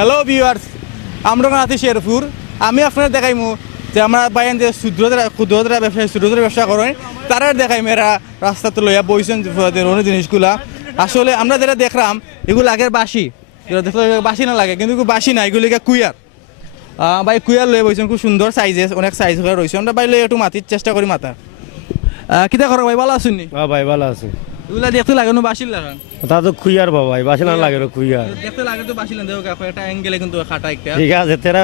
Hello viewers, আমরা আছি শেরপুর। আমি আপনার দেখাইমু যে আমরা বাইন যে ক্ষুদ্রতা ব্যবসায়ী ছোটদের ব্যবসা করেন তারা দেখাই মেয়েরা রাস্তাতে লইয়া বইছেন অন্য জিনিসগুলা। আসলে আমরা যেটা দেখলাম এগুলো আগের বাসি, এগুলো দেখলে বাসি না লাগে, কিন্তু বাসি না, এগুলিকে কুইয়ার। ভাই কুইয়ার লয়ে বইছেন, খুব সুন্দর সাইজে, অনেক সাইজ হয়ে রয়েছে। আমরা বাইরে একটু মাতির চেষ্টা করি মাতার। কিতা করো ভাই, ভালো আছেন নি? ভাই ভালো আছে। এগুলা দেখতে লাগে না বাসির লাগান, তা তো খুইয়ার বাবা বাসি না লাগে কুইয়ার। দেখতে লাগে তো বাসি লাগে, একটা অ্যাঙ্গেলে কিন্তু খাটা একটা ঠিক আছে তেরা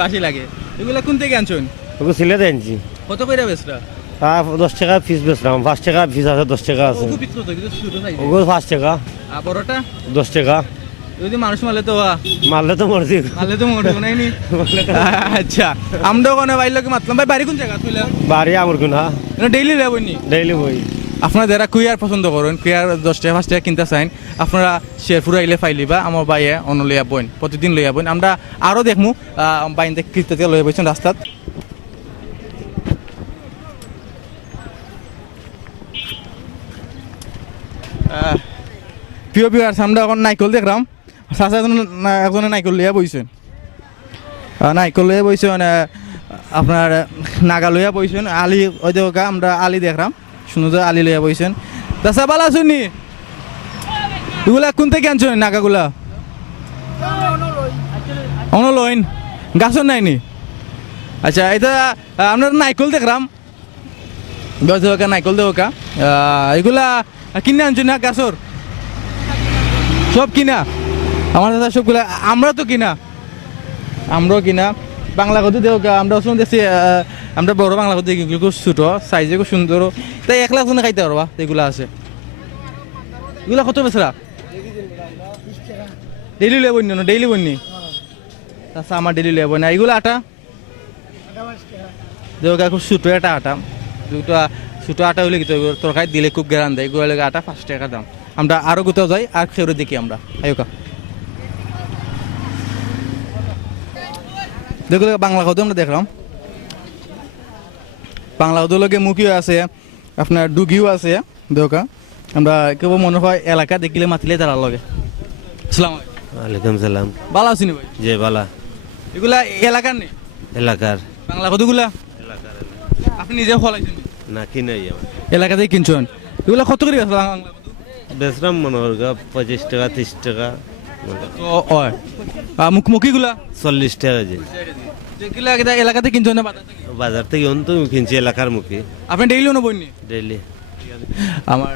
বাসি লাগে। এগুলা কোন থেকে আনছেন? ওকে সিলে দেনছি। কত করে বেচরা? তা 10 টাকা পিস বেচলাম, 5 টাকা পিস আছে, 10 টাকা আছে। খুব বিক্রি তো, কিন্তু ছোট সাইজ। ওগুলো 5 টাকা। আর বড়টা 10 টাকা। যদি মানুষ মারলে তো মারলে তো মরছি। মরবে নাইনি। আচ্ছা, আমরা ওখানে বাইর লোকে মাতলাম। ভাই বাড়ি কোন জায়গা তুইলা? বাড়ি আমার গুনা ডেইলি লেবনি। ডেইলি বই। আপনারা যারা কুইয়ার পছন্দ করেন, কুইয়ার 10 টাকা 5 টাকা কিনতে চান, আপনারা শেরপুর আইলে ফাইলিবা আমার বাইয়ে অন্য লইয়া বইন, প্রতিদিন লইয়া বইন। আমরা আরও দেখমু বাইন থেকে কৃত্যতে লইয়া বইছেন রাস্তাত। প্রিয় ভিউয়ার্স, আমরা এখন নাইকল দেখলাম। চাচা একজনে নাইকল লইয়া বইছেন, নাইকল লইয়া বইছেন, আপনার নাগা লইয়া বইছেন। আলি ওই দেখা আমরা আলি দেখলাম, সুন্দর আলি লইয়া বইছেন। চাচা ভালো আছেন নি? এগুলা কোন থেকে আনছেন নাগাগুলা? অনলইন গাছর নাইনি? আচ্ছা, এটা আপনার নাইকল দেখলাম, দেখা নাইকল দেখা। এগুলা কিনে আনছেন না গাছর? সব কিনা? আমার দাদা সবগুলা আমরা তো কিনা, আমরাও কিনা। বাংলা কত দেখা আমরা দেখছি, আমরা বড় বাংলা কত দেখি, খুব ছোটো সাইজে, খুব সুন্দর। তাই 1 লাখ জনে খাইতে পারবা এগুলা আছে। এগুলা কত বেচরা? ডেইলি লয়ে বন্যি না? ডেইলি বন্যি? আচ্ছা, আমার ডেইলি লয়ে বন্যা। এগুলো আটা দেখা খুব ছোটো একটা আটা, দুটো ছোটো আটা হলে কিন্তু তরকারি দিলে খুব গ্যারান দেয়। এগুলো লাগে আটা 5 টাকা দাম। আমরা আরও কোথাও যাই আর খেয়ে দেখি আমরা। আয়োকা দেখো বাংলা কত আমরা দেখলাম। বাংলা কত লগে মুখিও আছে, আপনার ডুগিও আছে। দেখা আমরা কেবল মনে হয় এলাকা দেখিলে মাতিলে তারা লগে। আসসালামু ওয়ালাইকুম সালাম। ভালো আছেন ভাই? জি বালা। এগুলা এলাকার নেই? এলাকার। বাংলা কতগুলা? এলাকার। আপনি নিজে ফলাইছেন না কিনাই আমার। এলাকাতেই কিনছেন? এগুলা কত করে বাংলা কত? বেচলাম মনে হয় 25 টাকা 30 টাকা। মুখিগুলা 40 টাকা জি। যেগুলা এলাকাতে কিনছেন না বাজার থেকে তো কিনছি এলাকার মুখে। আপনি ডেইলিও না বইনি? ডেইলি। আমার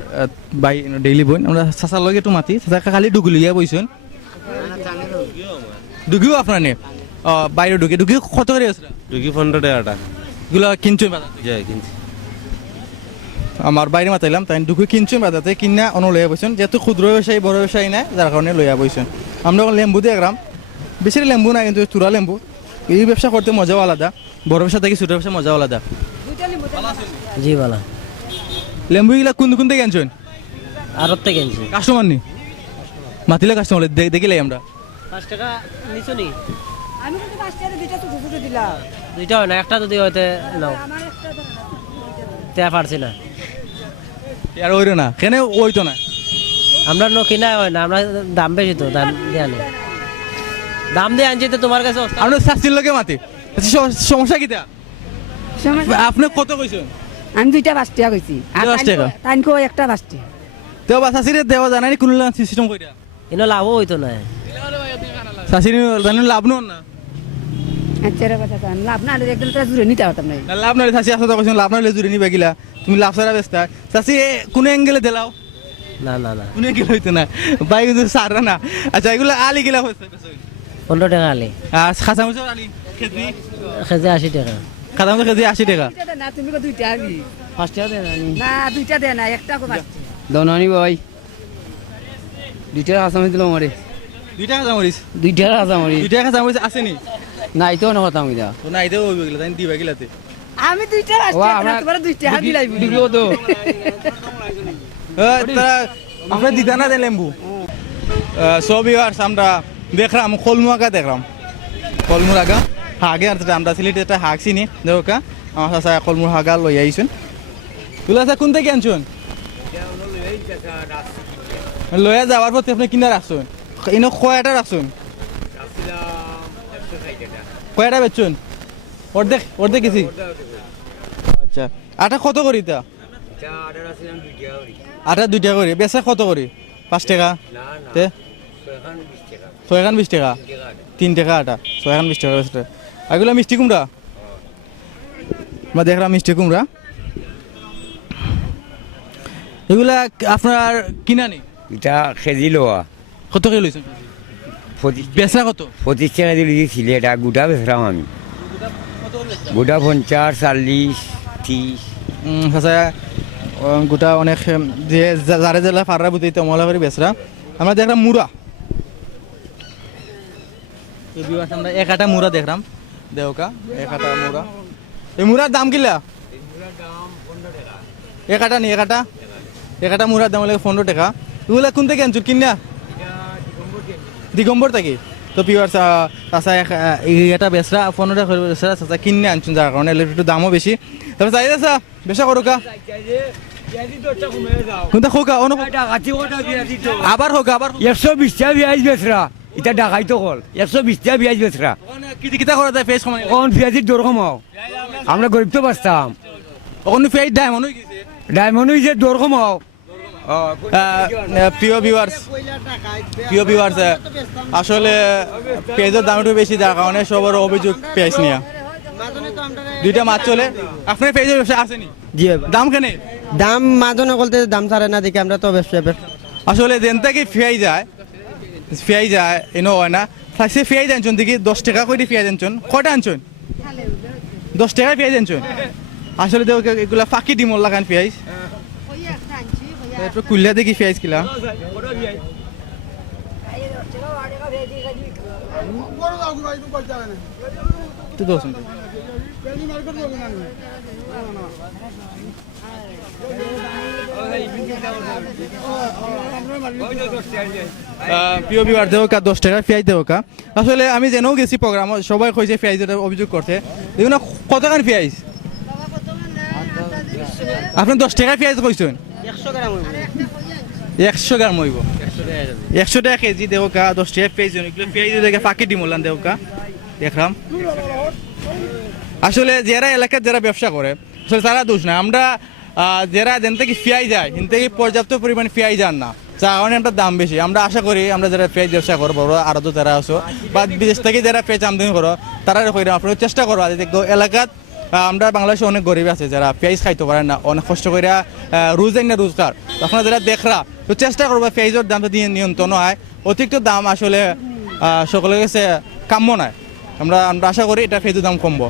বাই ডেইলি বইন। আমরা চাচার লগে একটু মাতি, চাচা খালি ডুগুলিয়া বইছেন। ডুগিও আপনার নে? বাইরে ডুগি ডুগি কত করে আছে? ডুগি 15 টাকা। এগুলা কিনছেন বাজার থেকে? যাই কিনছি। আমার বাইরে মাতাইলাম, তাই ডুগি কিনছেন বাজাতে, কিনা অন্য লইয়া বইছেন। যেহেতু ক্ষুদ্র ব্যবসায়ী বড় ব্যবসায়ী নাই, যার কারণে লইয়া বইছেন। আমরা লেম্বু দেখলাম, বেশি লেম্বু না, কিন্তু চূড়া লেম্বু। এই ব্যবসা করতে মজাও আলাদা, বড় ব্যবসা থেকে ছোট ব্যবসা মজাও আলাদা। জি বালা। লেম্বু এগুলা কোন থেকে আনছেন? আরব থেকে আনছি। কাস্টমার নি? মাতিলে কাস্টমার দেখিলাই আমরা। 5 টাকা নিছো নি? আমি কিন্তু 5 টাকা দুইটা ছোট ছোট দিলাম। দুইটা হয় না, একটা যদি হইতে নাও। আমার একটা তে পারছি না। আর ওইরো না, কেন ওইতো না? আমরা নো কিনা হয় না, আমরা দাম বেশি তো, দাম দিয়ে আনি। দাম দিয়ে আনছি তো তোমার কাছে। আমরা শাস্তির লোকে মাতি, সমস্যা কিটা? আপনি কত কইছেন? আমি দুইটা 5 টাকা কইছি। আর 5 টাকা? তাইনকো একটা 5 টাকা। তেও বা শাসিরে দেওয়া জানানি কোন সিস্টেম কইরা? এনো লাভও হইতো না। শাসিরে জানেন লাভ নন না? আচ্ছা রে কথা জান, লাভ না হলে একদম তো জুড়ে নিতে পারতাম না। না লাভ না শাসি আসলে তো কইছেন লাভ না হলে জুরি নিবা গিলা, তুমি লাভ সারা বেস্তা। শাসি কোন অ্যাঙ্গেলে দিলাও? না না না, কোন অ্যাঙ্গেল হইতো না, বাই কিন্তু সারা না। আচ্ছা, এগুলো আলি গিলা হইছে 15 টাকা আলি। আর খাসা মুসর আলি কেজি? কেজি 80 টাকা। খাসা মুসর কেজি 80 টাকা। দুইটা দে না, তুমি কো দুইটা আবি। 5 টাকা দেন আনি। না দুইটা দে না, একটা কো 5 টাকা। দনানি ভাই 2 টাকা আসামি দিলাম আমারে। 2 টাকা জামরিস? 2 টাকা আসামি 2 টাকা জামরিস আসেনি? না আইতো না কথা আমি দা। তো না আইতে ওই গিলা তাই দিবা গিলাতে। আমি দুইটা 5 ওয়া টাকা আমরা তোমার 2 টাকা দিলাই। দিলো তো আমরা দিদা না দেন লেম্বু। সব ভিউয়ার্স, আমরা দেখলাম কলমুয়াগা দেখলাম, কলমুয়াগা হাগে। আর আমরা সিলেটে একটা হাগ চিনি দেখা, আমার চাচা কলমুর হাগা লই আইছেন। তুলা চা কোন থেকে আনছেন? লইয়া যাওয়ার পথে আপনি কিনা রাখছেন? ইনো কয়টা রাখছেন? কয়টা বেচুন অর্ধেক অর্ধেক গেছি আচ্ছা আটা কত করি তা আটা 2 টাকা করি বেচা কত করি 5 টাকা তে 6 টাকা 3 টাকা আটা 6 টাকা বেচতে এগুলো মিষ্টি কুমড়া আমরা দেখলাম মিষ্টি কুমড়া এগুলা আপনার কিনা নেই এটা কেজি লোয়া কত করে লইছেন 25 বেচা কত 25 টাকা দিয়ে লিখেছিল এটা গোটা বেচলাম আমি গোটা 50 40 30 আচ্ছা গোটা অনেক যে যারে জেলা ফাররা বুঝতে মলা করে বেচরা আমরা দেখলাম মুড়া আমরা এক আটা মুড়া দেখলাম দেওকা এক আটা মুড়া এই মুড়ার দাম কিলা এক আটা নি এক আটা মুড়ার দাম লাগে 15 টাকা এগুলা কোন থেকে আনছো কিনা দিগম্বর থেকে তো পিওর চাষা এটা বেচরা 15 টাকা করে বেচরা চাষা কিনে আনছুন যার কারণে একটু দামও বেশি তবে চাই আছে বেচা করুকা কোনটা খোকা অন আবার হোক আবার 120 টাকা পেঁয়াজ বেচরা এটা ডাকাই তো কল 120 টাকা পেঁয়াজ বেচরা কিতা করা যায় ফেস কমাই কোন পেঁয়াজের দর কমাও আমরা গরিব তো বাঁচতাম ওখানে ফেস ডায়মন্ড হয়ে গেছে ডায়মন্ড যে দর কমাও প্রিয় ভিউয়ার্স আসলে পেঁয়াজের দাম একটু বেশি যার কারণে সবার অভিযোগ পেঁয়াজ নিয়ে দুইটা মাছ চলে আপনার পেঁয়াজের ব্যবসা আসেনি জি দাম কেন দাম মাজনে বলতে দাম ছাড়ে না দেখি আমরা তো ব্যবসা আসলে দেন থেকে ফিয়াই যায় এনো হয় না সে ফিয়াই আনছুন দেখি 10 টাকা করে ফিয়াই আনছুন কয়টা আনছুন 10 টাকা ফিয়াই আনছুন আসলে দেখো এগুলা ফাঁকি ডিমল লাগান ফিয়াই একটু কুল্লা দেখি ফিয়াইজ কিলা তো দোষ প্রিয় বিবার দেও কা 10 টাকা পেঁয়াজ দেও কা আসলে আমি জেনেও গেছি প্রোগ্রাম সবাই কইছে পেঁয়াজের অভিযোগ করতে দেখুন কত টাকার পেঁয়াজ আপনি 10 টাকা পেঁয়াজ কইছেন 100 গ্রাম হইব 100 টাকা কেজি দেও কা 10 টাকা পেঁয়াজ এগুলো পেঁয়াজ দেখে ফাঁকি ডিমলান দেও কা দেখলাম আসলে যারা এলাকার যারা ব্যবসা করে আসলে তারা দোষ না আমরা যারা যেন থেকে ফিয়াই যায় কিন্তু থেকে পর্যাপ্ত পরিমাণ ফিয়াই যান না যার কারণে একটা দাম বেশি আমরা আশা করি আমরা যারা পেঁয়াজ ব্যবসা করবো আরো তো যারা আছো বা বিদেশ থেকে যারা পেঁয়াজ আমদানি করো তারা আপনারা চেষ্টা করবো এলাকাত আমরা বাংলাদেশে অনেক গরিব আছে যারা পেঁয়াজ খাইতে পারে না অনেক কষ্ট করে রোজ না রোজগার আপনারা যারা দেখরা তো চেষ্টা করবো পেঁয়াজের দামটা দিয়ে নিয়ন্ত্রণ হয় অতিরিক্ত দাম আসলে সকলের কাছে কাম্য নয় আমরা আশা করি এটা পেঁয়াজের দাম কমবো